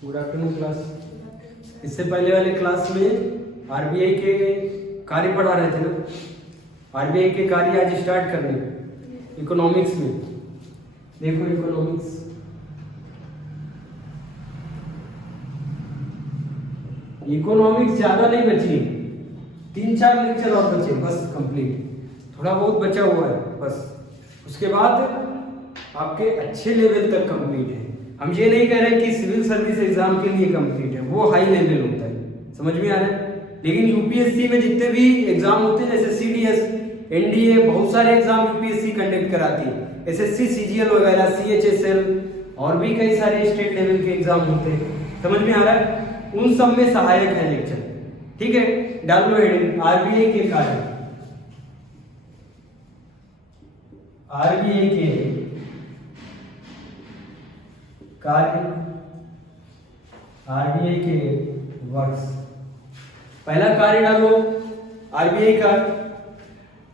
Good afternoon class. इससे पहले वाले क्लास में आरबीआई के कार्य पढ़ा रहे थे ना। आरबीआई के कार्य आज स्टार्ट कर रहे हैं इकोनॉमिक्स में। देखो इकोनॉमिक्स, इकोनॉमिक्स ज्यादा नहीं बची, 3-4 लेक्चर और बचे बस कंप्लीट। थोड़ा बहुत बचा हुआ है बस, उसके बाद आपके अच्छे लेवल तक कंप्लीट है। हम ये नहीं कह रहे कि सिविल सर्विस एग्जाम के लिए कंप्लीट है, वो हाई लेवल होता है, समझ में आ रहा है। लेकिन यूपीएससी में जितने भी एग्जाम होते हैं जैसे सीडीएस, एनडीए, बहुत सारे एग्जाम यूपीएससी कंडक्ट कराती है। एसएससी, सीजीएल वगैरह, सीएचएसएल और भी कई सारे स्टेट लेवल के एग्जाम होते हैं, समझ में आ रहा है। उन सब में सहायक है लेक्चर, ठीक है। डाल लो हेडिंग आरबीआई के कार्य। आरबीआई के कार्य, आरबीआई के वर्क्स। पहला कार्य डालो आरबीआई का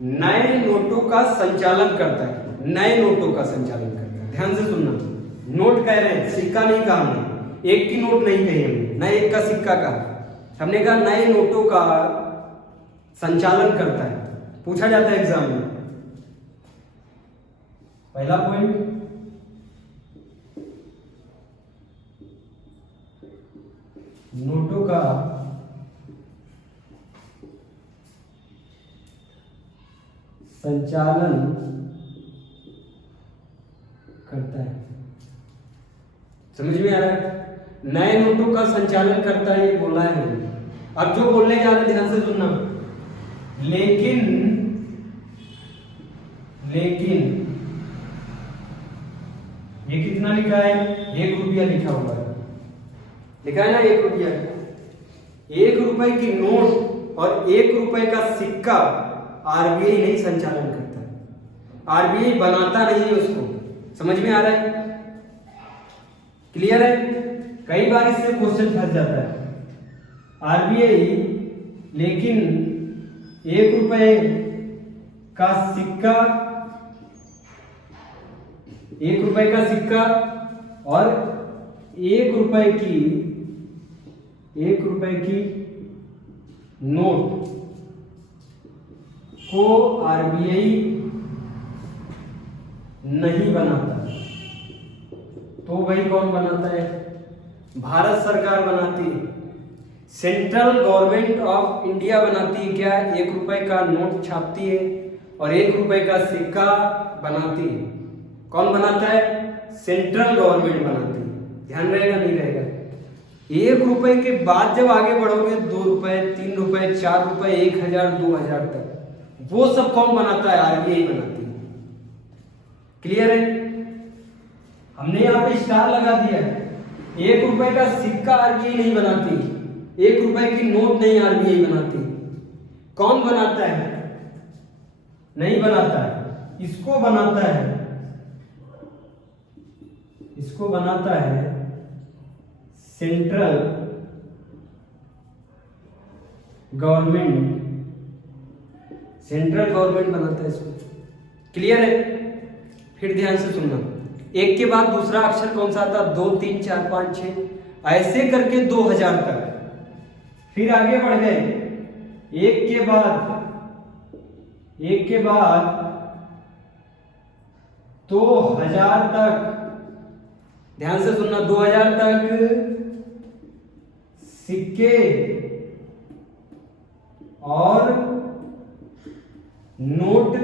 नए नोटों का संचालन करता है। नए नोटों का संचालन करता है, ध्यान से सुनना। नोट कह रहे हैं, सिक्का नहीं कहा हमने, एक की नोट नहीं कही हमने, न एक का सिक्का कहा। हमने कहा नए नोटों का संचालन करता है, पूछा जाता है एग्जाम में। पहला पॉइंट, नोटों का संचालन करता है, समझ में आ रहा है। नए नोटों का संचालन करता है, ये बोला है मैंने। अब जो बोलने जा रहे ध्यान से सुनना। लेकिन ये कितना लिखा है? 1 रुपया लिखा हुआ है, लिखा है ना 1 रुपया। 1 रुपए की नोट और 1 रुपए का सिक्का आरबीआई नहीं संचालन करता है, आरबीआई बनाता नहीं है उसको, समझ में आ रहा है, क्लियर है। कई बार इससे क्वेश्चन फंस जाता है। आरबीआई लेकिन 1 रुपए का सिक्का, 1 रुपए का सिक्का और 1 रुपए की नोट को आरबीआई नहीं बनाता। तो भाई कौन बनाता है? भारत सरकार बनाती है, सेंट्रल गवर्नमेंट ऑफ इंडिया बनाती है। क्या? 1 रुपए का नोट छापती है और 1 रुपए का सिक्का बनाती है। कौन बनाता है? सेंट्रल गवर्नमेंट बनाती है। ध्यान रहेगा नहीं रहेगा? 1 रुपए के बाद जब आगे बढ़ोगे 2 रुपए, 3 रुपए, 4 रुपए, 1000, 2000 तक, वो सब कौन बनाता है? आरबीआई बनाती है। क्लियर है? हमने यहाँ पे स्टार लगा दिया है। 1 रुपए का सिक्का आरबीआई नहीं बनाती, 1 रुपए की नोट नहीं आरबीआई बनाती। कौन बनाता है? नहीं बनाता है, इसको बनाता है, इसको बनाता है सेंट्रल गवर्नमेंट, सेंट्रल गवर्नमेंट बनाता है इसको। क्लियर है? फिर ध्यान से सुनना, एक के बाद दूसरा अक्षर कौन सा आता? 2, 3, 4, 5, 6 ऐसे करके 2000 तक। फिर आगे बढ़ गए, एक के बाद 2000 तक। ध्यान से सुनना, 2000 तक सिक्के और नोट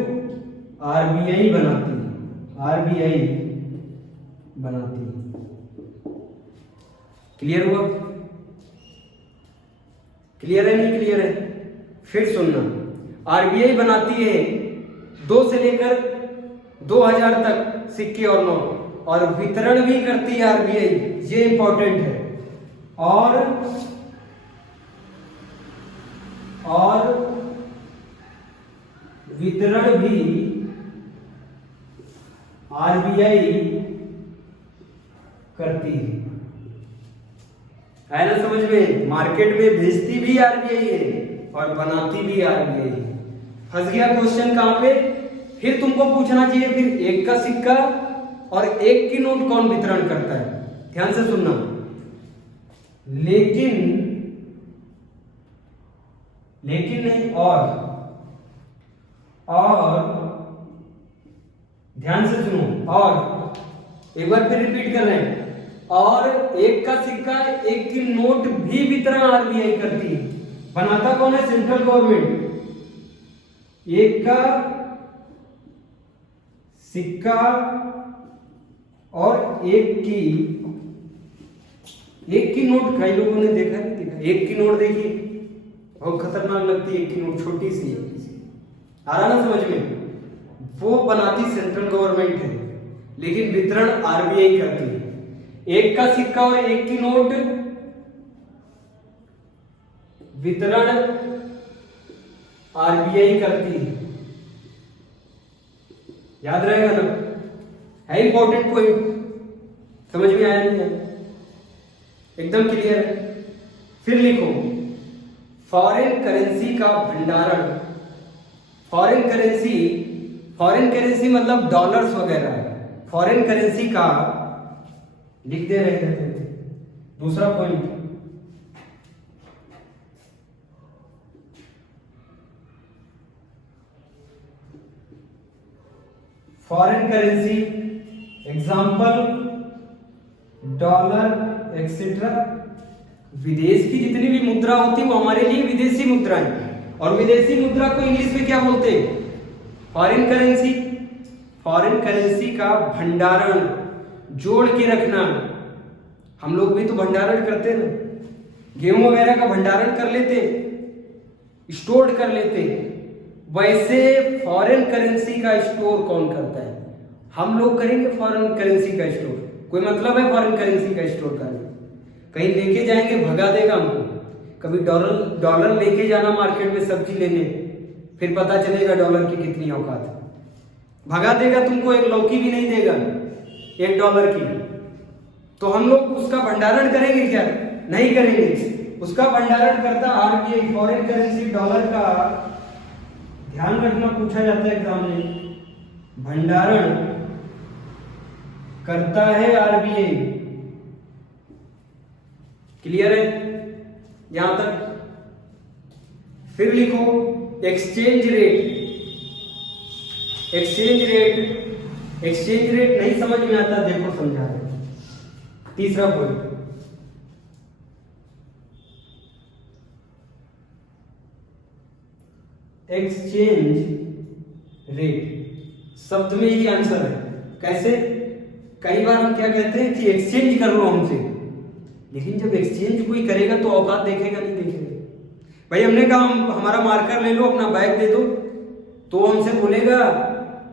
आरबीआई बनाती है, आरबीआई बनाती है। क्लियर हुआ? क्लियर है नहीं क्लियर है? फिर सुनना, आरबीआई बनाती है 2 से लेकर 2000 तक सिक्के और नोट, और वितरण भी करती है आरबीआई, ये इंपॉर्टेंट है। और वितरण भी आरबीआई करती है ना, समझ में? मार्केट में भेजती भी आरबीआई है और बनाती भी आरबीआई है। फंस गया क्वेश्चन कहां पे? फिर तुमको पूछना चाहिए फिर 1 का सिक्का और 1 की नोट कौन वितरण करता है? ध्यान से सुनना, लेकिन नहीं, और ध्यान से सुनो, और एक बार फिर रिपीट कर रहे हैं, और एक का सिक्का, एक की नोट भी वितरण आरबीआई करती है। बनाता कौन है? Central government. एक का सिक्का और एक की नोट, कई लोगों ने देखा नहीं देखा, एक की नोट देखिए, बहुत खतरनाक लगती है। एक की नोट छोटी सी है, आ रहा ना समझ में? वो बनाती सेंट्रल गवर्नमेंट है, लेकिन वितरण आरबीआई करती है। एक का सिक्का और एक की नोट वितरण आरबीआई करती है। याद रहेगा ना? है इंपॉर्टेंट पॉइंट, समझ में आया नहीं है? एकदम क्लियर है। फिर लिखो, फॉरेन करेंसी का भंडारण। फॉरेन करेंसी मतलब डॉलर्स वगैरह। फॉरेन करेंसी का लिख दे रहे हैं। दूसरा point, foreign currency example dollar etcetera. विदेश की जितनी भी मुद्रा होती है वो हमारे लिए विदेशी मुद्रा है, और विदेशी मुद्रा को इंग्लिश में क्या बोलते हैं? Foreign currency. फॉरेन करेंसी का भंडारण, जोड़ के रखना। हम लोग भी तो भंडारण करते हैं ना, गेहूं वगैरह का भंडारण कर लेते, स्टोर कर लेते। वैसे फॉरेन करेंसी का स्टोर कौन करता है? हम लोग करेंगे फॉरेन करेंसी का स्टोर। कोई मतलब है फॉरेन करेंसी का स्टोर करना? कहीं लेके जाएंगे, भगा देगा हमको। कभी डॉलर लेके जाना मार्केट में सब्जी लेने, फिर पता चलेगा डॉलर की कितनी औकात है। भगा देगा तुमको, एक लौकी भी नहीं देगा $1 की। तो हम लोग उसका भंडारण करेंगे क्या? नहीं करेंगे। उसका भंडारण करता आरबीआई। फॉरेन करेंसी डॉलर का, ध्यान रखना, पूछा जाता है एग्जाम में, भंडारण करता है आरबीआई। क्लियर है यहां तक? फिर लिखो एक्सचेंज रेट। एक्सचेंज रेट नहीं समझ में आता, देखो समझा रहे। तीसरा पॉइंट, एक्सचेंज रेट शब्द में ही आंसर है। कैसे? कई बार हम क्या कहते हैं कि एक्सचेंज कर लो हमसे, लेकिन जब एक्सचेंज कोई करेगा तो औकात देखेगा नहीं देखेगा। भाई हमने कहा हमारा मार्कर ले लो, अपना बैग दे दो, तो हमसे बोलेगा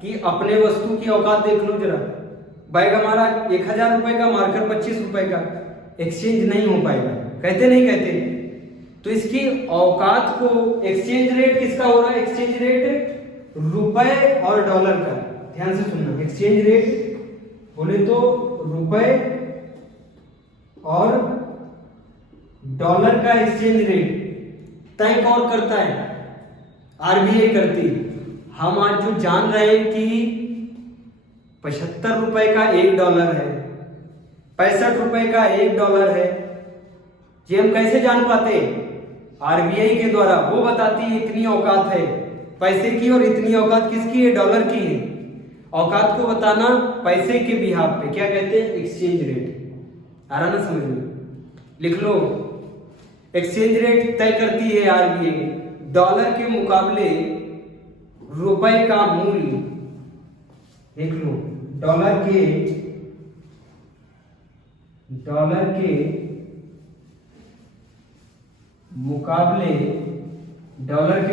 कि अपने वस्तु की औकात देख लो जरा। बैग हमारा 1000 रुपए का, मार्कर 25 रुपए का, एक्सचेंज नहीं हो पाएगा। कहते नहीं कहते? तो इसकी औकात को, एक्सचेंज रेट किसका हो रहा है? एक्सचेंज रेट रुपए और डॉलर का। ध्यान से सुनना, एक्सचेंज रेट बोले तो रुपए और डॉलर का एक्सचेंज रेट तय कौन करता है? आरबीआई करती है। हम आज जो जान रहे हैं कि 75 रुपए का $1 है, 65 रुपए का $1 है, ये हम कैसे जान पाते? आरबीआई के द्वारा। वो बताती है इतनी औकात है पैसे की, और इतनी औकात किसकी है? डॉलर की है। औकात को बताना पैसे के बिहाफ पे क्या कहते हैं? Exchange rate. आ रहा ना समझ में? लिख लो, एक्सचेंज रेट तय करती है आरबीआई डॉलर के मुकाबले रुपए का मूल्य। देख लो, डॉलर के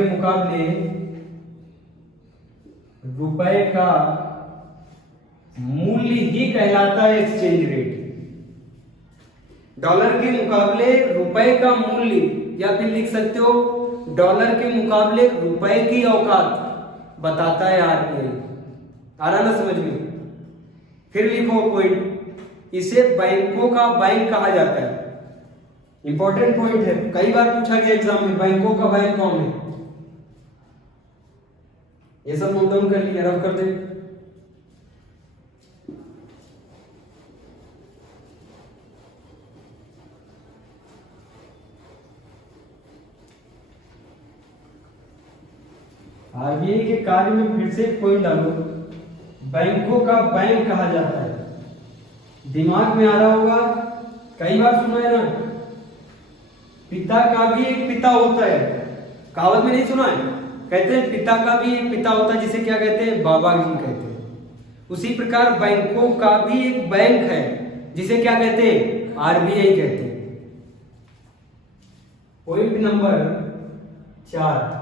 मुकाबले रुपए का मूल्य ही कहलाता है एक्सचेंज रेट। डॉलर के मुकाबले रुपए का मूल्य, या फिर लिख सकते हो डॉलर के मुकाबले रुपए की औकात बताता है आरबीआई। आ रहा ना समझ में? फिर लिखो पॉइंट, इसे बैंकों का बैंक कहा जाता है। इंपॉर्टेंट पॉइंट है, कई बार पूछा गया एग्जाम में, बैंकों का बैंक कौन है? ये सब नोट डाउन कर लिया, रब कर दे। आरबीआई के कार्य में फिर से एक पॉइंट डालो, बैंकों का बैंक कहा जाता है। दिमाग में आ रहा होगा, कई बार सुना है ना, पिता का भी एक पिता होता है, कहावत में नहीं सुना है? कहते हैं पिता का भी एक पिता होता है, जिसे क्या कहते हैं? बाबा जी कहते हैं। उसी प्रकार बैंकों का भी एक बैंक है, जिसे क्या कहते हैं? आरबीआई कहते हैं। पॉइंट नंबर 4,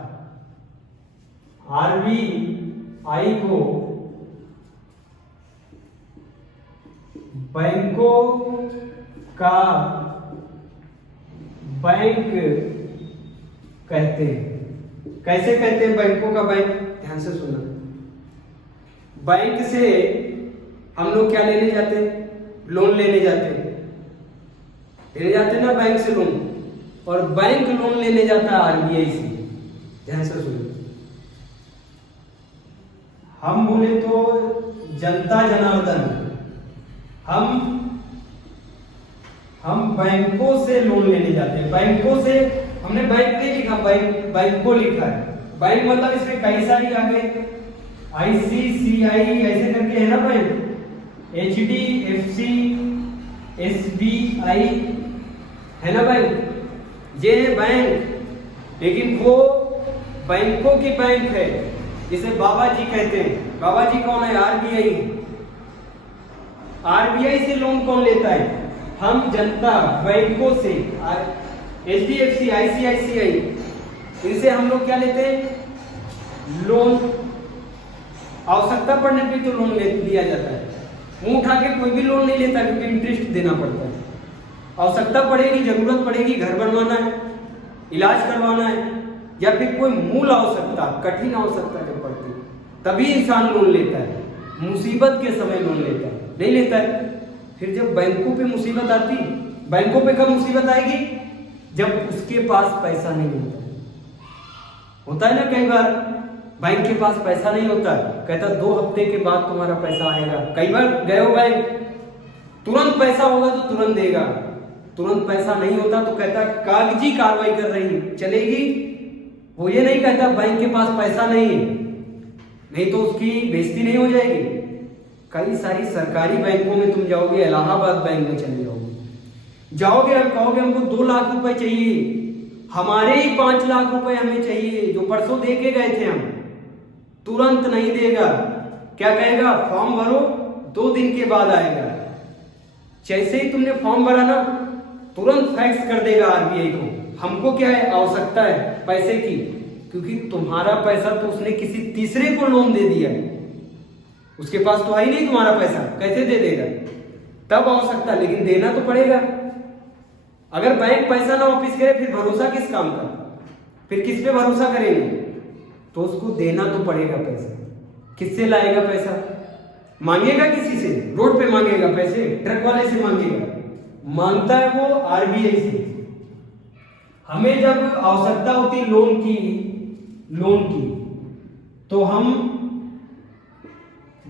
आरबीआई को बैंकों का बैंक कहते हैं। कैसे कहते हैं बैंकों का बैंक? ध्यान से सुनना। बैंक से हम लोग क्या लेने जाते हैं? लोन लेने जाते हैं, ना बैंक से लोन, और बैंक लोन लेने जाता है आरबीआई से। ध्यान से सुनो, हम बोले तो जनता जनार्दन, हम बैंकों से लोन लेने जाते हैं। बैंकों से हमने बैंक नहीं लिखा, बैंक को लिखा है। बैंक मतलब इसमें कई सारी आ गई, आईसीसीआई ऐसे करके है ना बैंक, एचडीएफसी, एसबीआई है ना बैंक, ये है बैंक। लेकिन वो बैंकों की बैंक है, जिसे बाबा जी कहते हैं। बाबा जी कौन है? आरबीआई। आरबीआई से लोन कौन लेता है? हम जनता, बैंकों से, एचडीएफसी, आईसीआईसीआई, इनसे हम लोग क्या लेते हैं? लोन। आवश्यकता पड़ने पे तो लोन लिया जाता है। मुंह उठा के कोई भी लोन नहीं लेता, क्योंकि इंटरेस्ट देना पड़ता है। आवश्यकता पड़ेगी, जरूरत पड़ेगी, घर बनवाना है, इलाज करवाना है, या फिर कोई मूल आवश्यकता, कठिन आवश्यकता जब पड़ती है, तभी इंसान लोन लेता है। मुसीबत के समय लोन लेता है, नहीं लेता है। फिर जब बैंकों पे मुसीबत आती, बैंकों पे कब मुसीबत आएगी? जब उसके पास पैसा नहीं होता है ना। कई बार बैंक के पास पैसा नहीं होता, कहता 2 हफ्ते के बाद तुम्हारा पैसा आएगा। कई बार गए हो बैंक, तुरंत पैसा होगा तो तुरंत देगा, तुरंत पैसा नहीं होता तो कहता कागजी कार्रवाई कर रही चलेगी। वो ये नहीं कहता बैंक के पास पैसा नहीं है, नहीं तो उसकी बेइज्जती नहीं हो जाएगी। कई सारी सरकारी बैंकों में तुम जाओगे, इलाहाबाद बैंक में चले जाओगे, हम कहोगे हमको 2 लाख रुपए चाहिए, हमारे ही 5 लाख रुपए हमें चाहिए, जो परसों दे के गए थे हम, तुरंत नहीं देगा। क्या कहेगा? फॉर्म भरो, 2 दिन के बाद आएगा। जैसे ही तुमने फॉर्म भरा ना, तुरंत फैक्स कर देगा आरबीआई को। हमको क्या है? आवश्यकता है पैसे की, क्योंकि तुम्हारा पैसा तो उसने किसी तीसरे को लोन दे दिया, उसके पास तो है ही नहीं तुम्हारा पैसा, कैसे दे देगा? तब आवश्यकता, लेकिन देना तो पड़ेगा। अगर बैंक पैसा ना वापिस करे, फिर भरोसा किस काम का? फिर किस पे भरोसा करेंगे? तो उसको देना तो पड़ेगा पैसा। किससे लाएगा पैसा? मांगेगा किसी से? रोड पे मांगेगा पैसे? ट्रक वाले से मांगेगा? मांगता है वो आरबीआई से। हमें जब आवश्यकता होती लोन की तो हम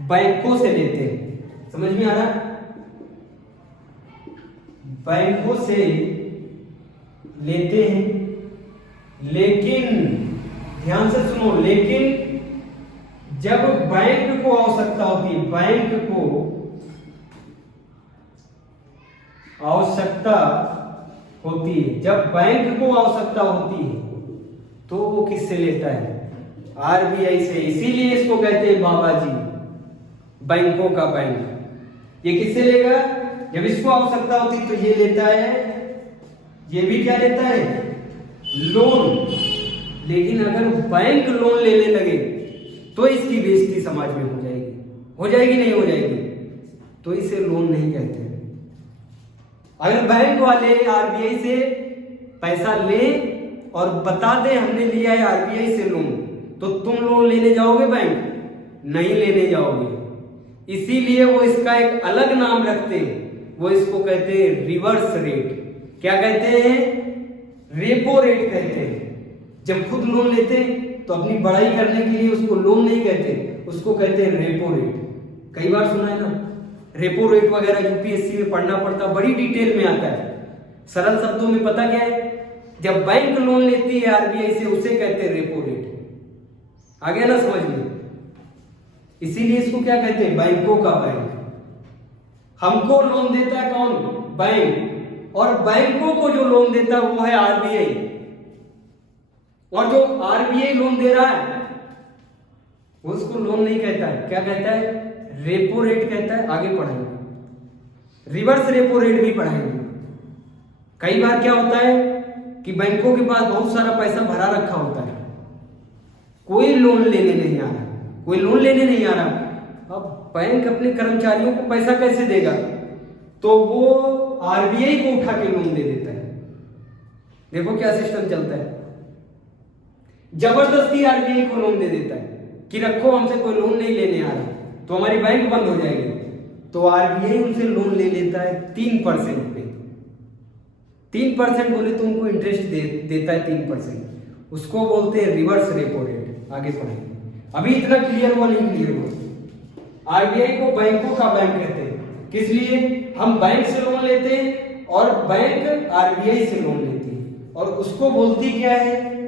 बैंकों से लेते हैं। समझ में आ रहा है? बैंकों से लेते हैं, लेकिन ध्यान से सुनो, लेकिन जब बैंक को आवश्यकता होती है, बैंक को आवश्यकता होती है, जब बैंक को आवश्यकता होती है तो वो किससे लेता है? आरबीआई से। इसीलिए इसको कहते हैं बाबा जी, बैंकों का बैंक। ये किससे लेगा? जब इसको आवश्यकता होती तो ये लेता है, ये भी क्या लेता है? लोन। लेकिन अगर बैंक लोन लेने लगे तो इसकी बेइज्जती समाज में हो जाएगी नहीं हो जाएगी? तो इसे लोन नहीं कहते। अगर बैंक वाले आरबीआई से पैसा ले और बता दे हमने लिया है आरबीआई से लोन, तो तुम लोन लेने जाओगे बैंक? नहीं लेने जाओगे। इसीलिए वो इसका एक अलग नाम रखते हैं, वो इसको कहते हैं रिवर्स रेट। क्या कहते हैं? रेपो रेट कहते हैं। जब खुद लोन लेते हैं तो अपनी बढ़ाई करने के लिए उसको लोन नहीं कहते, उसको कहते हैं रेपो रेट। कई बार सुना है ना, रेपो रेट वगैरह यूपीएससी में पढ़ना पड़ता, बड़ी डिटेल में आता है। सरल शब्दों में पता क्या है? जब बैंक लोन लेती है आरबीआई से, उसे कहते हैं रेपो रेट। आ गया ना समझ में? इसीलिए इसको क्या कहते हैं? बैंकों का बैंक। हमको लोन देता है कौन? बैंक। और बैंकों को जो लोन देता है वो है आरबीआई। और जो आरबीआई लोन दे रहा है वो उसको लोन नहीं कहता है, क्या कहता है? रेपो रेट कहता है। आगे पढ़ेंगे, रिवर्स रेपो रेट भी पढ़ेंगे। कई बार क्या होता है कि बैंकों के पास बहुत सारा पैसा भरा रखा होता है, कोई लोन लेने नहीं आ रहा, कोई लोन लेने नहीं आ रहा। अब बैंक अपने कर्मचारियों को पैसा कैसे देगा? तो वो आरबीआई को उठा के लोन दे देता है। देखो क्या सिस्टम चलता है, जबरदस्ती आरबीआई को लोन दे देता है कि रखो, हमसे कोई लोन नहीं लेने आ रहा, तो हमारी बैंक बंद हो जाएगी। तो आरबीआई उनसे लोन ले लेता है 3% पे। 3% बोले तो उनको इंटरेस्ट देता है 3%, उसको बोलते हैं रिवर्स रेपो रेट। आगे पढ़ेंगे, अभी इतना क्लियर हुआ नहीं क्लियर हुआ? आरबीआई को बैंकों का बैंक कहते हैं, किस लिए? हम बैंक से लोन लेते हैं और बैंक आरबीआई से लोन लेती है, और उसको बोलती क्या है?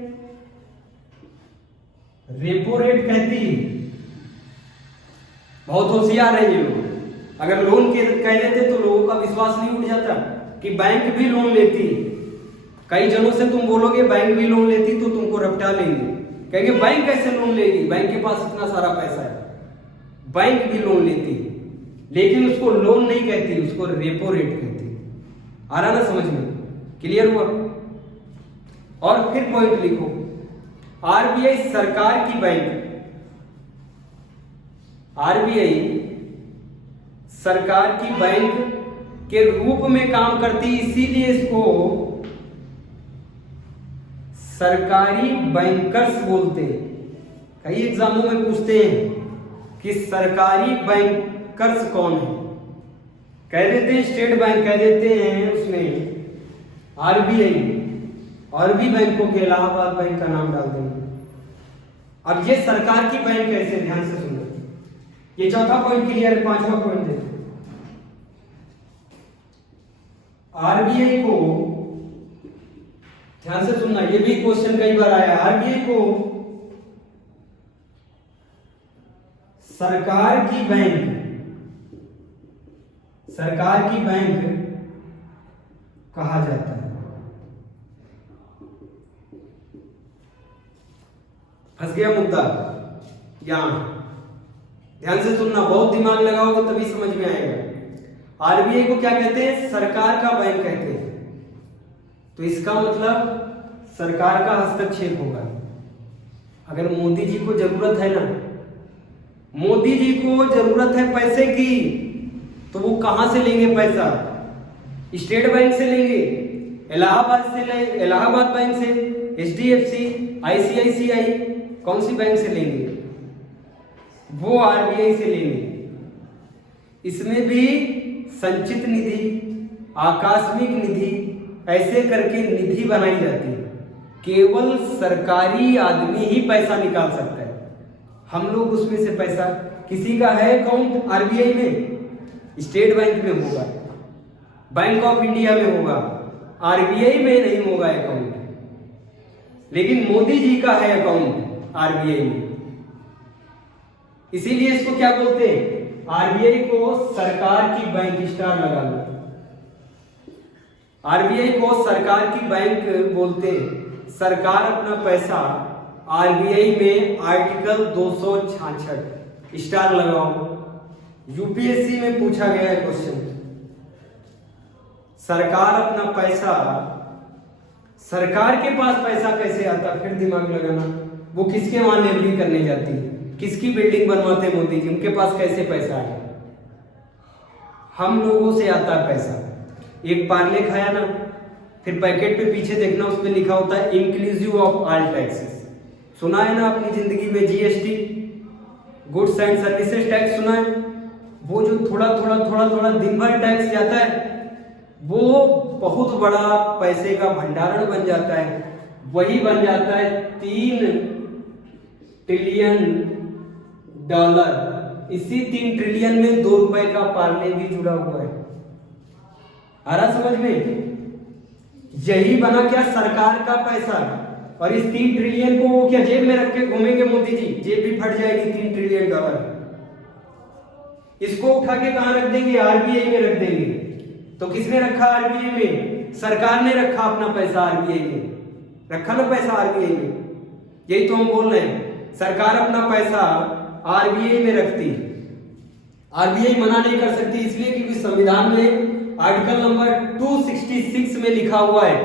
रेपो रेट कहती है। बहुत होशियार है ये लोग। अगर लोन के कह देते तो लोगों का विश्वास नहीं उठ जाता कि बैंक भी लोन लेती। कई जनों से तुम बोलोगे बैंक भी लोन लेती तो तुमको रपटा लेंगे, कहेंगे बैंक कैसे लोन लेगी, बैंक के पास इतना सारा पैसा है। बैंक भी लोन लेती, लेकिन उसको लोन नहीं कहती, उसको रेपो रेट कहती। आ रहा ना समझ में? क्लियर हुआ? और फिर पॉइंट लिखो, आरबीआई सरकार की बैंक, आरबीआई सरकार की बैंक के रूप में काम करती, इसीलिए इसको सरकारी बैंकर्स बोलते हैं। कई एग्जामों में पूछते हैं कि सरकारी बैंकर्स कौन है, कह देते हैं स्टेट बैंक, कह देते हैं उसमें आरबीआई, और भी बैंकों के इलाहाबाद बैंक का नाम डाल देंगे। अब ये सरकार की बैंक कैसे, ध्यान से सुनो। ये चौथा पॉइंट क्लियर है, पांचवा पॉइंट देखो। आरबीआई को, ध्यान से सुनना, ये भी क्वेश्चन कई बार आया। आरबीआई को सरकार की बैंक, सरकार की बैंक कहा जाता है। फंस गया मुद्दा यहां, ध्यान से सुनना, बहुत दिमाग लगाओगे तभी समझ में आएगा। आरबीआई को क्या कहते हैं? सरकार का बैंक कहते हैं। तो इसका मतलब सरकार का हस्तक्षेप होगा। अगर मोदी जी को जरूरत है ना, मोदी जी को जरूरत है पैसे की, तो वो कहां से लेंगे पैसा? स्टेट बैंक से लेंगे, इलाहाबाद से लेंगे, इलाहाबाद बैंक से, एचडीएफसी, आईसीआईसीआई, कौन सी बैंक से लेंगे? वो आरबीआई से लेंगे। इसमें भी संचित निधि, आकस्मिक निधि, ऐसे करके निधि बनाई जाती है। केवल सरकारी आदमी ही पैसा निकाल सकता है। हम लोग उसमें से पैसा, किसी का है अकाउंट आरबीआई में, स्टेट बैंक में होगा, बैंक ऑफ इंडिया में होगा, आरबीआई में नहीं होगा अकाउंट। लेकिन मोदी जी का है अकाउंट आरबीआई में, इसीलिए इसको क्या बोलते हैं? आरबीआई को सरकार की बैंक, स्टार लगा लो। आरबीआई को सरकार की बैंक बोलते हैं। सरकार अपना पैसा आरबीआई में आर्टिकल 266, स्टार लगाओ। यूपीएससी में पूछा गया है क्वेश्चन, सरकार अपना पैसा, सरकार के पास पैसा कैसे आता? फिर दिमाग लगाना, वो किसके वहां लेबलिंग करने जाती है, किसकी बिल्डिंग बनवाते मोदी जी, उनके पास कैसे पैसा है? हम लोगों से आता है पैसा। एक पार्ले खाया ना, फिर पैकेट पे पीछे देखना, उसमें लिखा होता है इंक्लूसिव ऑफ ऑल टैक्सेस। सुना है ना अपनी जिंदगी में GST, goods and services tax सुना है? वो जो थोड़ा थोड़ा थोड़ा थोड़ा दिन भर टैक्स जाता है, वो बहुत बड़ा पैसे का भंडारण बन जाता है। वही बन जाता है 3 ट्रिलियन डॉलर। इसी 3 ट्रिलियन में 2 रुपए का पार्ले भी जुड़ा हुआ है। आ रहा समझ में? यही बना क्या? सरकार का पैसा। और इस 3 ट्रिलियन को वो क्या जेब में रख के घूमेंगे मोदी जी? जेब भी फट जाएगी 3 ट्रिलियन डॉलर। इसको उठा के कहां रख देंगे? आरबीआई में रख देंगे। तो किसने रखा आरबीआई में? सरकार ने रखा अपना पैसा आरबीआई में। रखा ना पैसा आरबीआई में, यही तो हम बोल रहे हैं। सरकार अपना पैसा आरबीआई में रखती, आरबीआई मना नहीं कर सकती, इसलिए क्योंकि संविधान में आर्टिकल नंबर 266 में लिखा हुआ है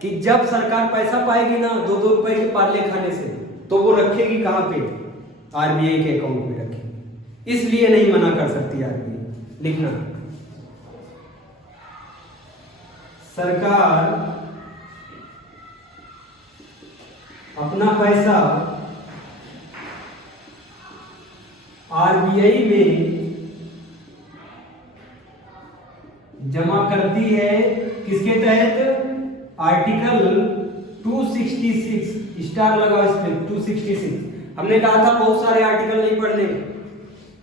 कि जब सरकार पैसा पाएगी ना 2-2 रुपए के पार्ले खाने से, तो वो रखेगी कहां पे? आरबीआई के अकाउंट में रखेगी। इसलिए नहीं मना कर सकती आरबीआई। लिखना, सरकार अपना पैसा आरबीआई में जमा करती है। किसके तहत? आर्टिकल 266, स्टार लगाओ इस पे, 266। हमने कहा था बहुत सारे आर्टिकल नहीं पढ़ने।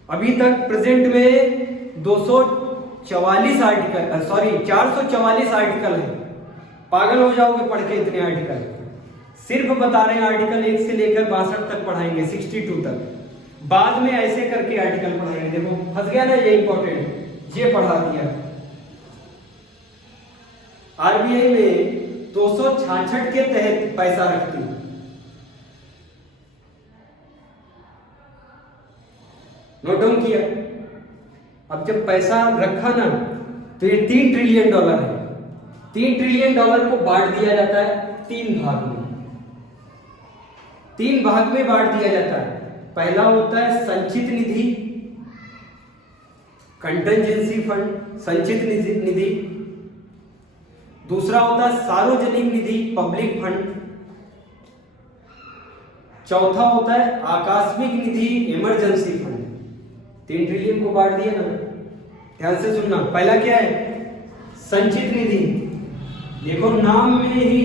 अभी तक प्रेजेंट में 244 आर्टिकल, सॉरी 444 आर्टिकल है। पागल हो जाओगे पढ़ के इतने आर्टिकल। सिर्फ बता रहे हैं आर्टिकल 1 से लेकर 62 तक पढ़ाएंगे, 62 तक। बाद में ऐसे करके आर्टिकल पढ़ाएंगे। देखो फंस गया ना, ये इंपॉर्टेंट, ये पढ़ा दिया। आरबीआई में 266 के तहत पैसा रखती है। नोट डाउन किया? अब जब पैसा रखा ना, तो ये 3 ट्रिलियन डॉलर है। 3 ट्रिलियन डॉलर को बांट दिया जाता है 3 भाग में। 3 भाग में बांट दिया जाता है। पहला होता है संचित निधि, कंटिजेंसी फंड, संचित निधि। दूसरा होता है सार्वजनिक निधि, पब्लिक फंड। चौथा होता है आकस्मिक निधि, इमरजेंसी फंड। 3 ट्रिलियन को बांट दिया ना, ध्यान से सुनना। पहला क्या है? संचित निधि। देखो नाम में ही,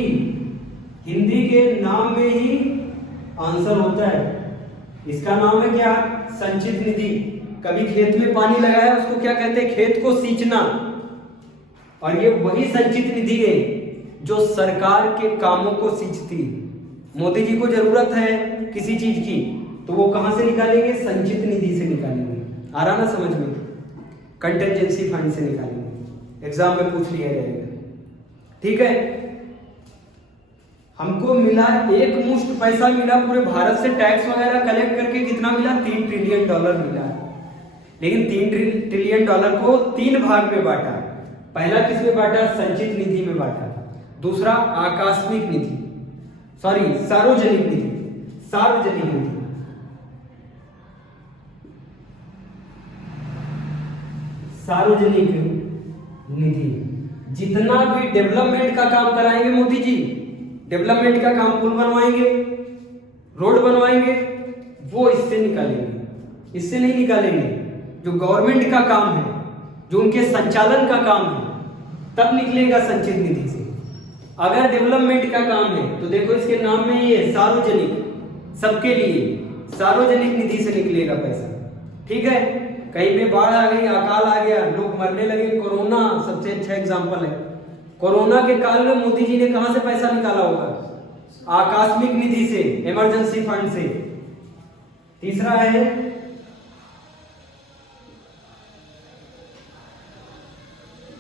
हिंदी के नाम में ही आंसर होता है। इसका नाम है क्या? संचित निधि। कभी खेत में पानी लगाया, उसको क्या कहते हैं? खेत को सींचना। और ये वही संचित निधि है जो सरकार के कामों को सींचती। मोदी जी को जरूरत है किसी चीज की, तो वो कहां से निकालेंगे? संचित निधि से निकालेंगे। आ रहा ना समझ में? कंटिजेंसी फंड से निकालेंगे। एग्जाम में पूछ लिया जाएगा, ठीक है। हमको मिला एक मुश्त पैसा मिला पूरे भारत से, टैक्स वगैरह कलेक्ट करके कितना मिला? 3 ट्रिलियन डॉलर मिला। लेकिन 3 ट्रिलियन डॉलर को 3 भाग में बांटा। पहला किसमें बांटा? संचित निधि में बांटा। दूसरा आकस्मिक निधि, सॉरी सार्वजनिक निधि, सार्वजनिक निधि। सार्वजनिक निधि जितना भी डेवलपमेंट का काम कराएंगे मोदी जी, डेवलपमेंट का काम, पुल बनवाएंगे, रोड बनवाएंगे, वो इससे निकालेंगे। इससे नहीं निकालेंगे। जो गवर्नमेंट का काम है, जो उनके संचालन का काम है, तब निकलेगा संचित निधि से। अगर डेवलपमेंट का काम है तो देखो इसके नाम में ही है सार्वजनिक, सबके लिए सार्वजनिक निधि से निकलेगा पैसा, ठीक है। कहीं पे बाढ़ आ गई, अकाल आ गया, लोग मरने लगे, कोरोना सबसे अच्छा एग्जांपल है। कोरोना के काल में मोदी जी ने कहां से पैसा निकाला होगा? आकस्मिक निधि से, इमरजेंसी फंड से। तीसरा है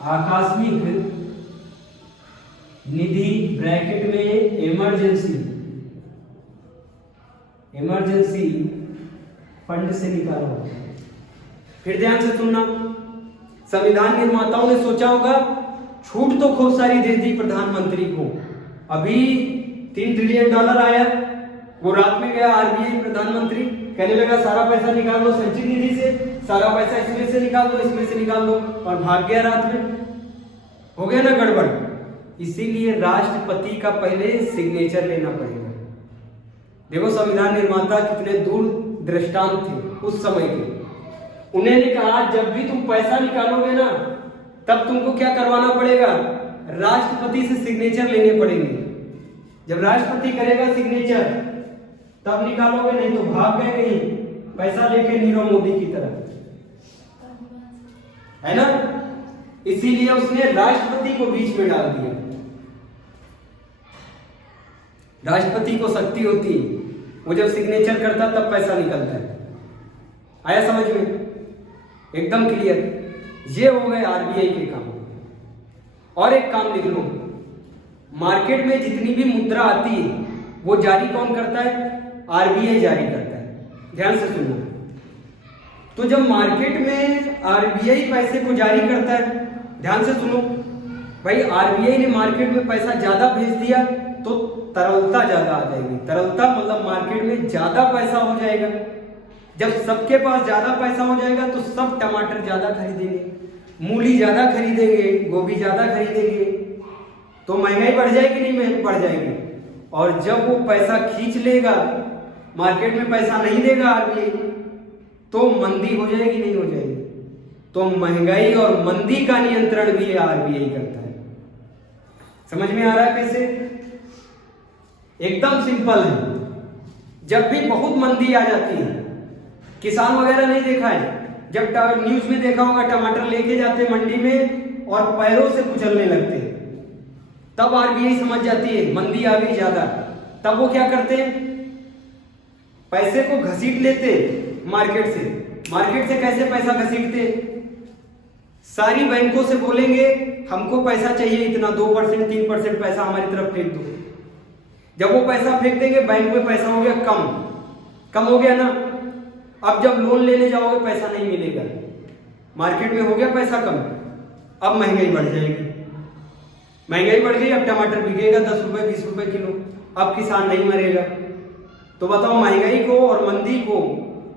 आकस्मिक निधि, ब्रैकेट में इमरजेंसी, इमरजेंसी फंड से निकाला होगा। फिर ध्यान से सुनना, संविधान निर्माताओं ने सोचा होगा छूट तो खूब सारी दे दी प्रधानमंत्री को। अभी 3 ट्रिलियन डॉलर आया, वो रात में गया आरबीआई प्रधानमंत्री, कहने लगा सारा पैसा निकाल लो संचित निधि से, सारा पैसा इसमें से निकाल दो, इसमें से निकाल दो, और भाग गया रात में। हो गया ना गड़बड़। इसीलिए राष्ट्रपति का पहले सिग्नेचर लेना पड़ेगा। देखो संविधान निर्माता कितने दूर दृष्टांत थे उस समय के। उन्होंने कहा जब भी तुम पैसा निकालोगे ना, तब तुमको क्या करवाना पड़ेगा? राष्ट्रपति से सिग्नेचर लेने पड़ेंगे। जब राष्ट्रपति करेगा सिग्नेचर तब निकालोगे, नहीं तो भाग गए कहीं पैसा लेके नीरव मोदी की तरह, है ना। इसीलिए उसने राष्ट्रपति को बीच में डाल दिया। राष्ट्रपति को शक्ति होती है, वो जब सिग्नेचर करता तब पैसा निकलता है। आया समझ में? एकदम क्लियर। ये हो गए आरबीआई के काम। और एक काम लिख लो, मार्केट में जितनी भी मुद्रा आती है वो जारी कौन करता है? आरबीआई जारी करता है। ध्यान से सुनना। तो जब मार्केट में आरबीआई पैसे को जारी करता है, ध्यान से सुनो भाई, आरबीआई ने मार्केट में पैसा ज्यादा भेज दिया तो तरलता ज्यादा आ जाएगी। तरलता मतलब मार्केट में ज्यादा पैसा हो जाएगा। जब सबके पास ज्यादा पैसा हो जाएगा तो सब टमाटर ज्यादा खरीदेंगे, मूली ज्यादा खरीदेंगे, गोभी ज्यादा खरीदेंगे, तो महंगाई बढ़ जाएगी नहीं? महंगाई बढ़ जाएगी। और जब वो पैसा खींच लेगा, मार्केट में पैसा नहीं देगा आरबीआई, तो मंदी हो जाएगी नहीं हो जाएगी? तो महंगाई और मंदी का नियंत्रण भी आरबीआई करता है। समझ में आ रहा है कैसे? एकदम सिंपल है। जब भी बहुत मंदी आ जाती है, किसान वगैरह नहीं देखा है, जब न्यूज में देखा होगा, टमाटर लेके जाते मंडी में और पैरों से कुचलने लगते, तब आरबीआई समझ जाती है मंदी आ गई ज्यादा। तब वो क्या करते हैं? पैसे को घसीट लेते मार्केट से। मार्केट से कैसे पैसा घसीटते? सारी बैंकों से बोलेंगे हमको पैसा चाहिए इतना, 2% 3% पैसा हमारी तरफ फेंक दो। जब वो पैसा फेंक देंगे, बैंक में पैसा हो गया कम हो गया ना। अब जब लोन लेने जाओगे पैसा नहीं मिलेगा, मार्केट में हो गया पैसा कम, अब महंगाई बढ़ जाएगी। महंगाई बढ़ गई, अब टमाटर बिकेगा 10 रुपए 20 रुपए किलो, अब किसान नहीं मरेगा। तो बताओ, महंगाई को और मंदी को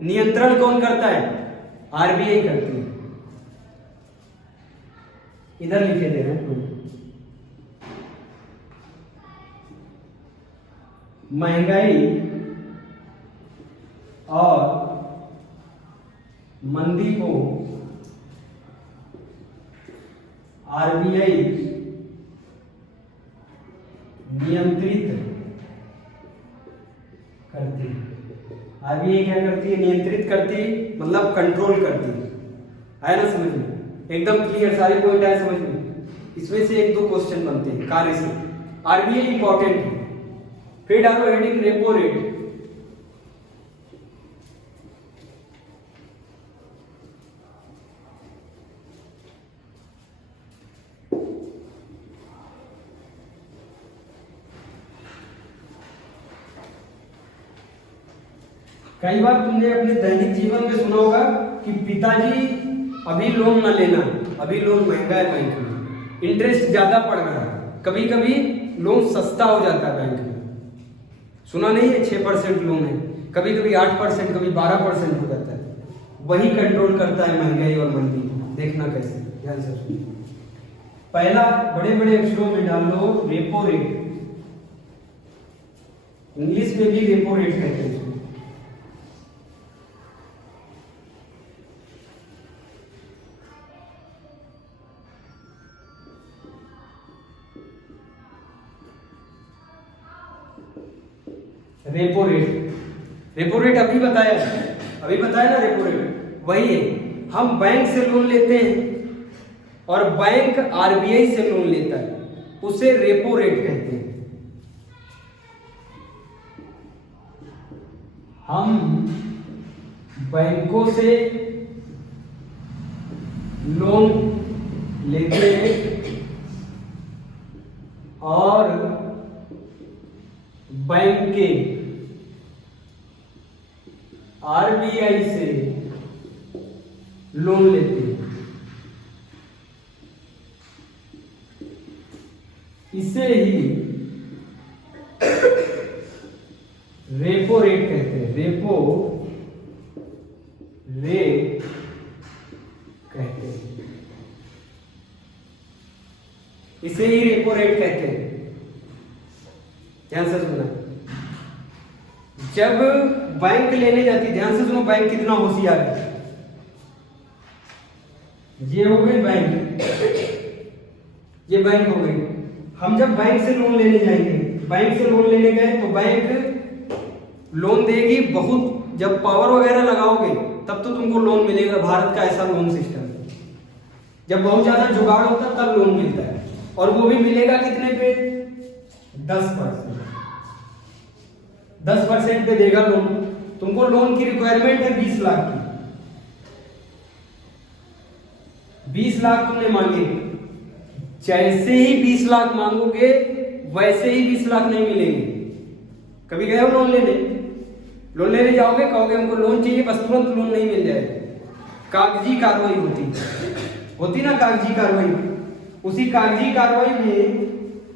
नियंत्रण कौन करता है? आरबीआई करती है। इधर लिखे दे रहे हैं, महंगाई और मंदी को आरबीआई नियंत्रित करती है। आरबीआई क्या करती है? नियंत्रित करती, मतलब कंट्रोल करती है। आया ना समझ में? एकदम क्लियर, सारे पॉइंट आए समझ में? इसमें से 1-2 क्वेश्चन बनते हैं कार्य से। आरबीआई इंपॉर्टेंट है। फिर डालो हेडिंग रेपो रेट। कई बार तुमने अपने दैनिक जीवन में सुना होगा कि पिताजी अभी लोन न लेना, अभी लोन महंगा है बैंक में, इंटरेस्ट ज्यादा पड़ रहा है। कभी कभी लोन सस्ता हो जाता है बैंक में, सुना नहीं है? 6% लोन है, कभी कभी 8%, कभी 12% हो जाता है। वही कंट्रोल करता है महंगाई और मंदी। देखना कैसे, ध्यान से सुनिए। पहला बड़े बड़े अक्षरों में डाल लो रेपो रेट। इंग्लिश में भी रेपो रेट कहते हैं। रेपो रेट, रेपो रेट अभी बताया ना, रेपो रेट वही है। हम बैंक से लोन लेते हैं और बैंक आरबीआई से लोन लेता है, उसे रेपो रेट कहते हैं। हम बैंकों से लोन लेते हैं और बैंक के आरबीआई से लोन लेते हैं। इसे ही रेपो रेट कहते हैं। रेपो रेट कहते हैं, इसे ही रेपो रेट कहते हैं। ध्यान से सुनना। जब बैंक लेने जाती, ध्यान से सुनो, बैंक कितना होशियार है। ये हो गई बैंक, ये बैंक हो गई। हम जब बैंक से लोन लेने जाएंगे, बैंक से लोन लेने गए तो बैंक लोन देगी बहुत। जब पावर वगैरह लगाओगे तब तो तुमको लोन मिलेगा। भारत का ऐसा लोन सिस्टम है, जब बहुत ज्यादा जुगाड़ होता है तब लोन मिलता है, और वो भी मिलेगा कितने पे? 10%। 10% पे देगा लोन। तुमको लोन की रिक्वायरमेंट है 20 लाख की, 20 लाख तुमने मांगे, जैसे ही 20 लाख मांगोगे वैसे ही 20 लाख नहीं मिलेंगे। कभी गए हो लोन लेने जाओगे, कहोगे हमको लोन चाहिए, बस तुरंत लोन नहीं मिल जाएगा। कागजी कार्रवाई होती ना, कागजी कार्रवाई। उसी कागजी कार्रवाई में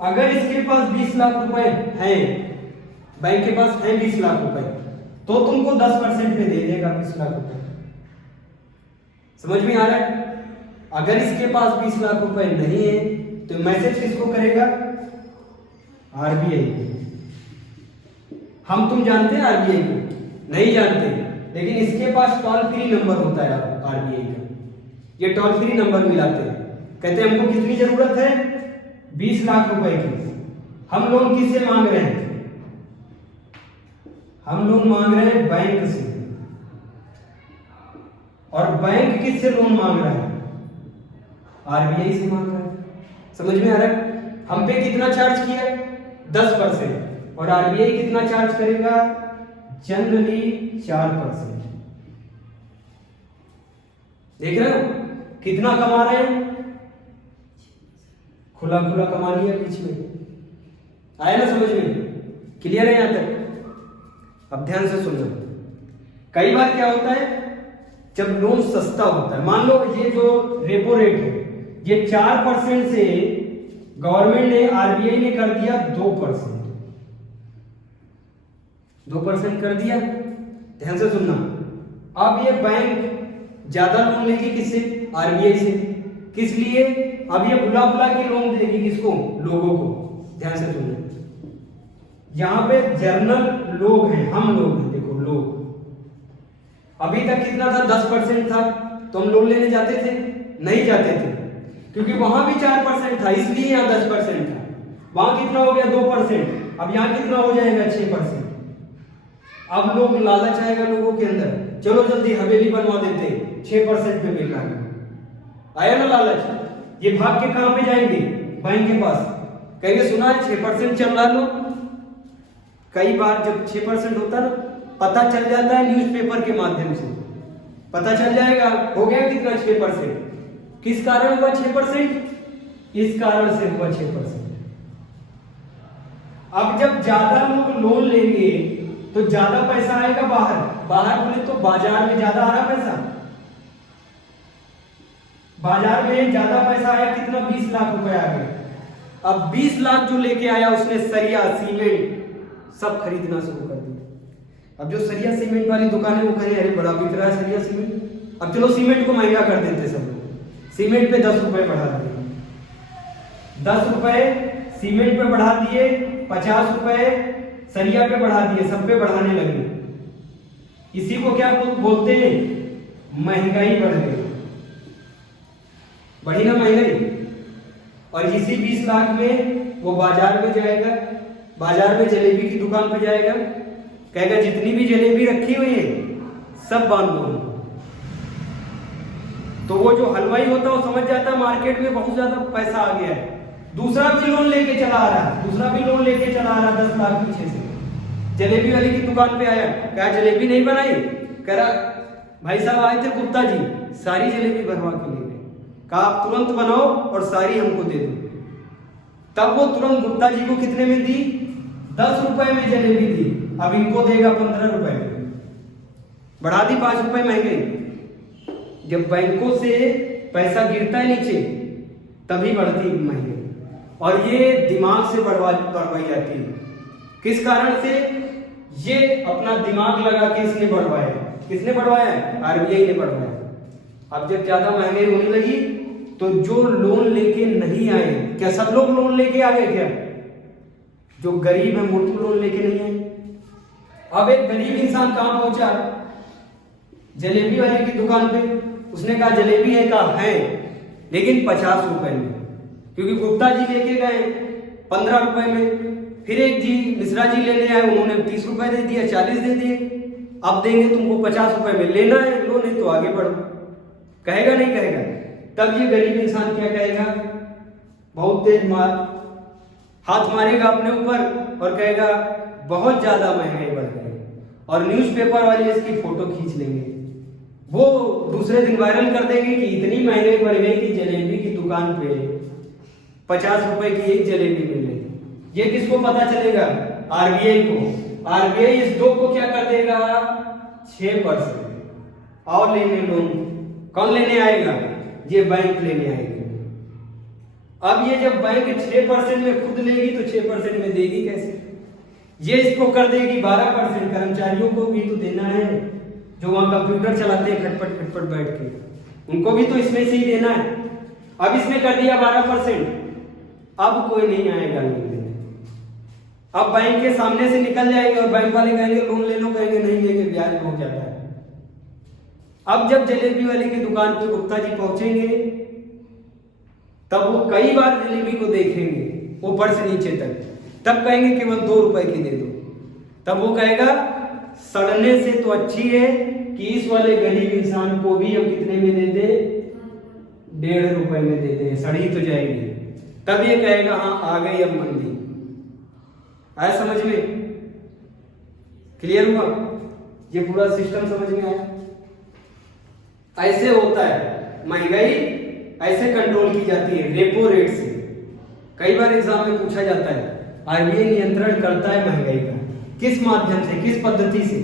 अगर इसके पास 20 लाख रुपए हैं, बैंक के पास है 20 लाख रुपए, तो तुमको 10% पे दे देगा 20 लाख रुपए। समझ में आ रहा है? अगर इसके पास 20 लाख रुपए नहीं है तो मैसेज किसको करेगा? आरबीआई। हम तुम जानते हैं आरबीआई को? नहीं जानते, लेकिन इसके पास टोल फ्री नंबर होता है आरबीआई का। ये टोल फ्री नंबर मिलाते हैं, कहते हैं हमको कितनी जरूरत है? 20 लाख रुपए की। हम लोन किससे मांग रहे हैं? हम लोन मांग रहे हैं बैंक से। और बैंक किससे लोन मांग रहा है? आरबीआई से मांग रहा है। समझ में आ रहा है? हम पे कितना चार्ज किया? 10%। और आरबीआई कितना चार्ज करेगा? जनरली 4%। देख रहे हो कितना कमा रहे हैं? खुला कमा लिया बीच में। आया ना समझ में? क्लियर है यहां तक? अब ध्यान से सुनना। कई बार क्या होता है, जब लोन सस्ता होता है, मान लो ये जो रेपो रेट है ये 4% से गवर्नमेंट ने, आरबीआई ने कर दिया 2%। 2% कर दिया। ध्यान से सुनना। अब ये बैंक ज्यादा लोन लेगी किससे? आरबीआई से। किस लिए? अब ये बुला के लोन देगी किसको? लोगों को। ध्यान से सुनना। यहां पे जर्नल लोग हैं, हम लोग हैं। देखो लोग, अभी तक कितना था? 10% था। तो हम लोन लेने जाते थे? नहीं जाते थे, क्योंकि वहां भी 4% था, इसलिए यहां 10% था। वहां कितना हो गया? 2%। अब यहां कितना हो जाएगा? 6%। अब लोग, लालच आएगा लोगों के अंदर, चलो जल्दी हवेली बनवा देते, 6% पे मिल रहा है। आया ना लालच? ये भाग के कहां पे जाएंगे? बैंक के पास। कहेंगे सुना है 6% चल रहा लो। कई बार जब 6% होता ना, पता चल जाता है न्यूज़पेपर के माध्यम से, पता चल जाएगा हो गया कितना? 6%। किस कारण हुआ 6%? इस कारण से हुआ 6%। अब जब ज्यादा लोग लोन लेंगे तो ज्यादा पैसा आएगा बाहर बोले तो बाजार में ज्यादा आ रहा पैसा। बाजार में ज्यादा पैसा आया, कितना? 20 लाख रुपए आ गए। अब 20 लाख जो लेके आया उसने सरिया, सीमेंट सब खरीदना शुरू कर दिया। अब जो सरिया सीमेंट वाली दुकानें वो कहें अरे बड़ा बिक रहा है सरिया सीमेंट, अब चलो सीमेंट को महंगा कर देते सब लोग। सीमेंट पे 10 रुपए बढ़ा दिए, 10 रुपए सीमेंट पे बढ़ा दिए, 50 रुपए सरिया पे बढ़ा दिए, सब पे बढ़ाने लगे। इसी को क्या बोलते हैं? महंगाई बढ़ गई। बढ़ी ना महंगाई। और इसी 20 लाख में वो बाजार में जाएगा, बाजार में जलेबी की दुकान पे जाएगा, कहेगा जितनी भी जलेबी रखी हुई है सब बांध दो। तो वो जो हलवाई होता है वो समझ जाता है मार्केट में बहुत ज्यादा पैसा आ गया है, दूसरा भी लोन लेके चला आ रहा है, 10 लाख पीछे से। जलेबी वाली की दुकान पे आया, कहा जलेबी नहीं बनाई, कह रहा भाई साहब आए थे गुप्ता जी, सारी जलेबी भरवा के ले गए, कहा आप तुरंत बनाओ और सारी हमको दे दो। तब वो तुरंत गुप्ता जी को कितने में दी? 10 रुपए में जलेबी दी। अब इनको देगा 15 रुपए में, बढ़ा दी 5 रुपए महंगे। जब बैंकों से पैसा गिरता है नीचे तभी बढ़ती महंगाई, और ये दिमाग से बढ़वाई जाती है। किस कारण से? ये अपना दिमाग लगा के इसने बढ़वाया। किसने बढ़वाया? आरबीआई ने बढ़वाया। अब जब ज्यादा महंगाई होने लगी तो जो लोन लेके नहीं आए, क्या सब लोग लोन लेके आ गए क्या? जो गरीब है वो तो लोन लेके नहीं आए। अब एक गरीब इंसान कहां पहुंचा? जलेबी वाले की दुकान पे। उसने कहा जलेबी है? कहा है, लेकिन 50 रुपए में, क्योंकि गुप्ता जी लेके गए 15 रुपए में। फिर एक जी मिश्रा जी लेने आए, उन्होंने 30 रुपए दे दिया, 40 दे दिए। अब देंगे तुमको 50 रुपए में, लेना है लो, नहीं तो आगे बढ़ो। कहेगा नहीं कहेगा? तब ये गरीब इंसान क्या कहेगा? बहुत तेज हाथ मारेगा अपने ऊपर और कहेगा बहुत ज्यादा महंगाई बढ़ और न्यूज़पेपर वाले इसकी फोटो खींच लेंगे। वो दूसरे दिन वायरल कर देंगे कि इतनी महंगाई बढ़ गई कि जलेबी की दुकान पे 50 रुपए की एक जलेबी मिल रही। ये किसको पता चलेगा? आरबीआई को। आरबीआई इस दो को क्या कर देगा? 6% और लेने लोन। कौन लेने आएगा? ये बैंक लेने आएगी। अब ये जब बैंक 6% में खुद लेगी तो 6% में देगी कैसे? ये इसको कर देगी 12%। कर्मचारियों को भी तो देना है, जो वहां कंप्यूटर चलाते हैं खटपट खटपट बैठ के, उनको भी तो इसमें से ही देना है। अब इसने कर दिया 12%। अब कोई नहीं आएगा लोन देने। अब बैंक के सामने से निकल जाएंगे और बैंक वाले कहेंगे लोन ले लो, कहेंगे नहीं लेंगे, ब्याज हो जाता है। अब जब जलेबी वाले की दुकान पे गुप्ता जी पहुंचेंगे तब वो कई बार जलेबी को देखेंगे ऊपर से नीचे तक, तब कहेंगे केवल 2 रुपए की दे दो। तब वो कहेगा सड़ने से तो अच्छी है कि इस वाले गरीब इंसान को भी हम कितने में दे दे? 1.5 रुपए में दे दे, सड़ी तो जाएगी। तब ये कहेगा हाँ आ गई अब मंदी। आया समझ में? क्लियर हुआ? ये पूरा सिस्टम समझ में आया? ऐसे होता है महंगाई, ऐसे कंट्रोल की जाती है रेपो रेट से। कई बार एग्जाम में पूछा जाता है आरबीआई नियंत्रण करता है महंगाई का किस माध्यम से, किस पद्धति से?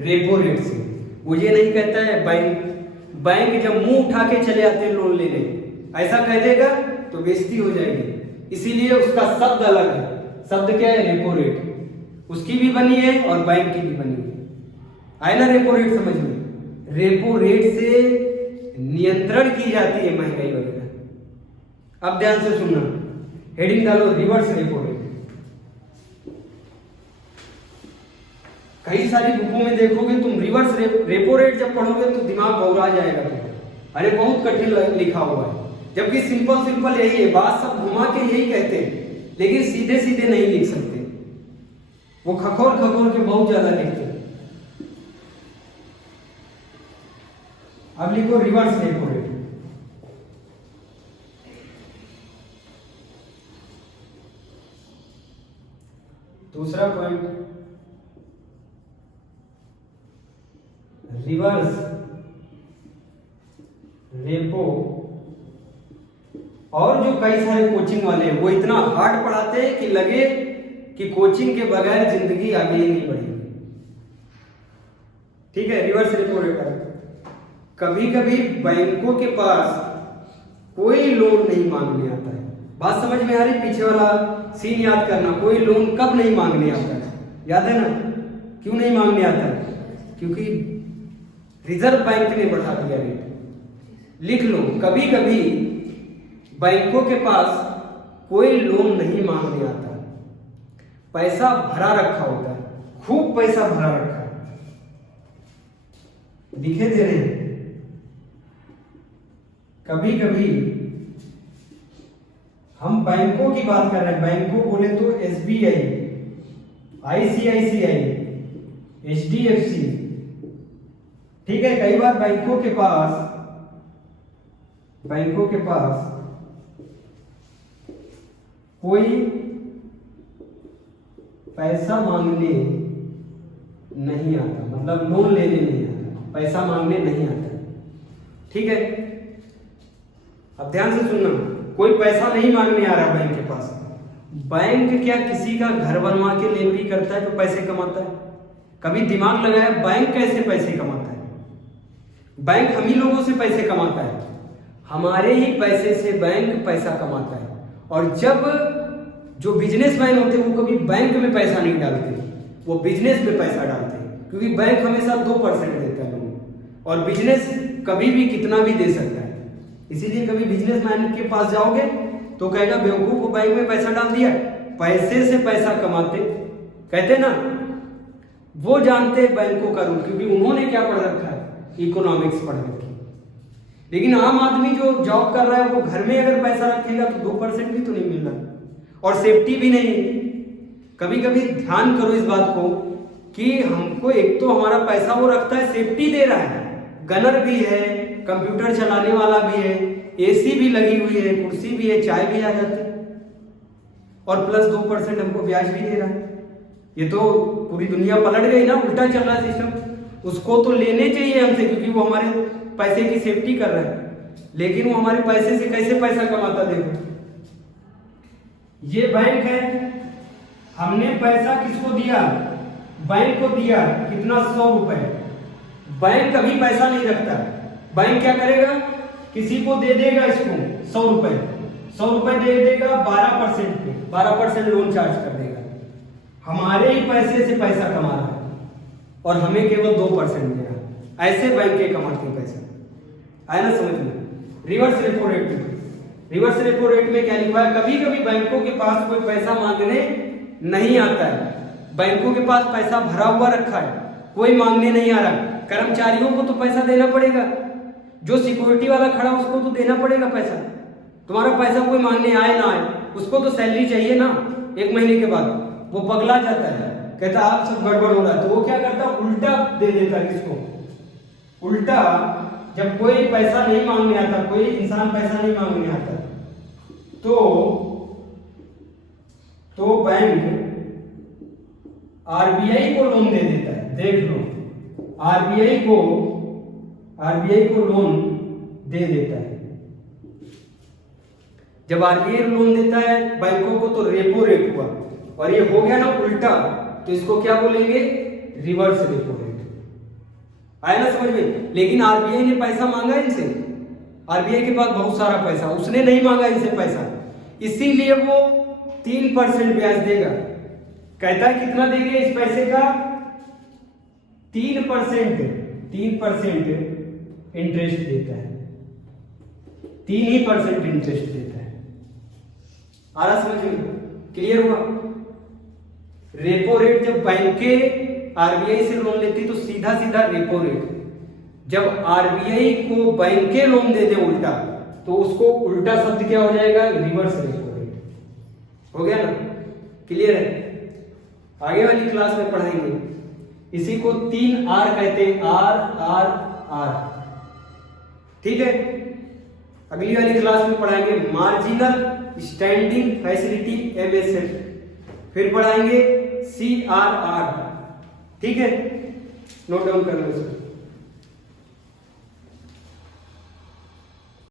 रेपो रेट से। वो ये नहीं कहता है बैंक जब मुंह उठा के चले आते हैं लोन लेने, ऐसा कह देगा तो बेइज्जती हो जाएगी। इसीलिए उसका शब्द अलग है। शब्द क्या है? Repo rate. उसकी भी बनी है और बैंक की भी बनी है। आए ना रेपो रेट समझ में? रेपो रेट से नियंत्रण की जाती है महंगाई वगैरह। अब ध्यान से सुनना, हेडिंग डालो रिवर्स रेपो रेट। कई सारी बुकों में देखोगे तुम रिवर्स रेपो रेट जब पढ़ोगे तो दिमाग घबरा जाएगा तुम। अरे बहुत कठिन लिखा हुआ है, जबकि सिंपल यही है। बात सब घुमा के यही कहते हैं, लेकिन सीधे सीधे नहीं लिख सकते। वो खखोर के बहुत ज्यादा लिखते हैं। अब लिखो रिवर्स रेपो रेट। दूसरा पॉइंट, रिवर्स रेपो। और जो कई सारे कोचिंग वाले हैं वो इतना हार्ड पढ़ाते हैं कि लगे कि कोचिंग के बगैर जिंदगी आगे ही नहीं बढ़ेगी। ठीक है, रिवर्स रेपो रेट। कभी कभी बैंकों के पास कोई लोन नहीं मांगने आता है। बात समझ में आ रही? पीछे वाला सीन याद करना। कोई लोन कब नहीं मांगने आता है? याद है ना? क्यों नहीं मांगने आता है? क्योंकि रिजर्व बैंक ने बढ़ा दिया रेट। लिख लो, कभी कभी बैंकों के पास कोई लोन नहीं मांगने आता। पैसा भरा रखा होता है, खूब पैसा भरा रखा है। दिखे दे रहे हैं? कभी कभी हम बैंकों की बात कर रहे हैं। बैंकों बोले तो एसबीआई, आईसीआईसीआई, एचडीएफसी। ठीक है, कई बार बैंकों के पास कोई पैसा मांगने नहीं आता, मतलब लोन लेने नहीं आता, पैसा मांगने नहीं आता। ठीक है, अब ध्यान से सुनना, कोई पैसा नहीं मांगने आ रहा बैंक के पास। बैंक क्या किसी का घर बनवा के लेवरी करता है तो पैसे कमाता है? कभी दिमाग लगाया बैंक कैसे पैसे कमाता है? बैंक हम ही लोगों से पैसे कमाता है, हमारे ही पैसे से बैंक पैसा कमाता है। और जब जो बिजनेसमैन होते हैं वो कभी बैंक में पैसा नहीं डालते, वो बिजनेस में पैसा डालते हैं, क्योंकि बैंक हमेशा 2% देता है लोगों, और बिजनेस कभी भी कितना भी दे सकता है। इसीलिए कभी बिजनेसमैन के पास जाओगे तो कहेगा बेवकूफ को बैंक में पैसा डाल दिया। पैसे से पैसा कमाते कहते ना, वो जानते हैं बैंकों का रूल, क्योंकि उन्होंने क्या पढ़ रखा है? इकोनॉमिक्स पढ़ रखी। लेकिन आम आदमी जो जॉब कर रहा है वो घर में अगर पैसा रखेगा तो 2% भी तो नहीं मिल रहा, और सेफ्टी भी नहीं। कभी कभी ध्यान करो इस बात को कि हमको एक तो हमारा पैसा वो रखता है, सेफ्टी दे रहा है, गनर भी है, कंप्यूटर चलाने वाला भी है, एसी भी लगी हुई है, कुर्सी भी है, चाय भी आ जाती है, और प्लस 2% हमको ब्याज भी दे रहा है। ये तो पूरी दुनिया पलट गई ना, उल्टा चल रहा है सिस्टम। उसको तो लेने चाहिए हमसे क्योंकि वो हमारे पैसे की सेफ्टी कर रहा है, लेकिन वो हमारे पैसे से कैसे पैसा कमाता देखो। ये बैंक है, हमने पैसा किसको दिया, बैंक को दिया, कितना 100 रुपए। बैंक कभी पैसा नहीं रखता, बैंक क्या करेगा, किसी को दे देगा इसको 100 रुपए, 100 रुपए दे देगा 12% पे, 12% लोन चार्ज कर देगा। हमारे ही पैसे से पैसा कमा रहा है और हमें केवल 2% दे रहा है। ऐसे बैंकें कमाती हैं पैसा, आया ना समझ में। रिवर्स रेपो रेट में, रिवर्स रेपो रेट में क्या लिखा है, कभी कभी बैंकों के पास कोई पैसा मांगने नहीं आता है, बैंकों के पास पैसा भरा हुआ रखा है, कोई मांगने नहीं आ रहा। कर्मचारियों को तो पैसा देना पड़ेगा, जो सिक्योरिटी वाला खड़ा उसको तो देना पड़ेगा पैसा। तुम्हारा पैसा कोई मांगने आए ना आए, उसको तो सैलरी चाहिए ना। 1 महीने के बाद वो पगला जाता है, कहता आप सब गड़बड़ हो रहा है, तो वो क्या करता, उल्टा दे देता है किसको, उल्टा। जब कोई पैसा नहीं मांगने आता, कोई इंसान पैसा नहीं मांगने आता, तो बैंक आरबीआई को लोन दे देता है। देख लो, आरबीआई को लोन दे देता है। जब आरबीआई लोन देता है बैंकों को तो रेपो रेट हुआ, और ये हो गया ना उल्टा, तो इसको क्या बोलेंगे, रिवर्स रेपो रेट। आया ना समझ में। लेकिन आरबीआई ने पैसा मांगा इनसे, आरबीआई के पास बहुत सारा पैसा, उसने नहीं मांगा इनसे पैसा, इसीलिए वो 3% ब्याज देगा। कहता है कितना देंगे इस पैसे का, 3% इंटरेस्ट देता है, 3% इंटरेस्ट देता है। आ रहा समझ में, क्लियर हुआ। रेपो रेट जब बैंकें आरबीआई से लोन लेती तो सीधा सीधा रेपो रेट, जब आरबीआई को बैंकें लोन दे दे उल्टा, तो उसको उल्टा शब्द क्या हो जाएगा, रिवर्स रेपो रेट। हो गया ना, क्लियर है। आगे वाली क्लास में पढ़ाएंगे, इसी को 3R कहते हैं, RRR, ठीक है। अगली वाली क्लास में पढ़ाएंगे मार्जिनल स्टैंडिंग फैसिलिटी MSF, फिर पढ़ाएंगे CRR, ठीक है। नोट डाउन कर लो इसको।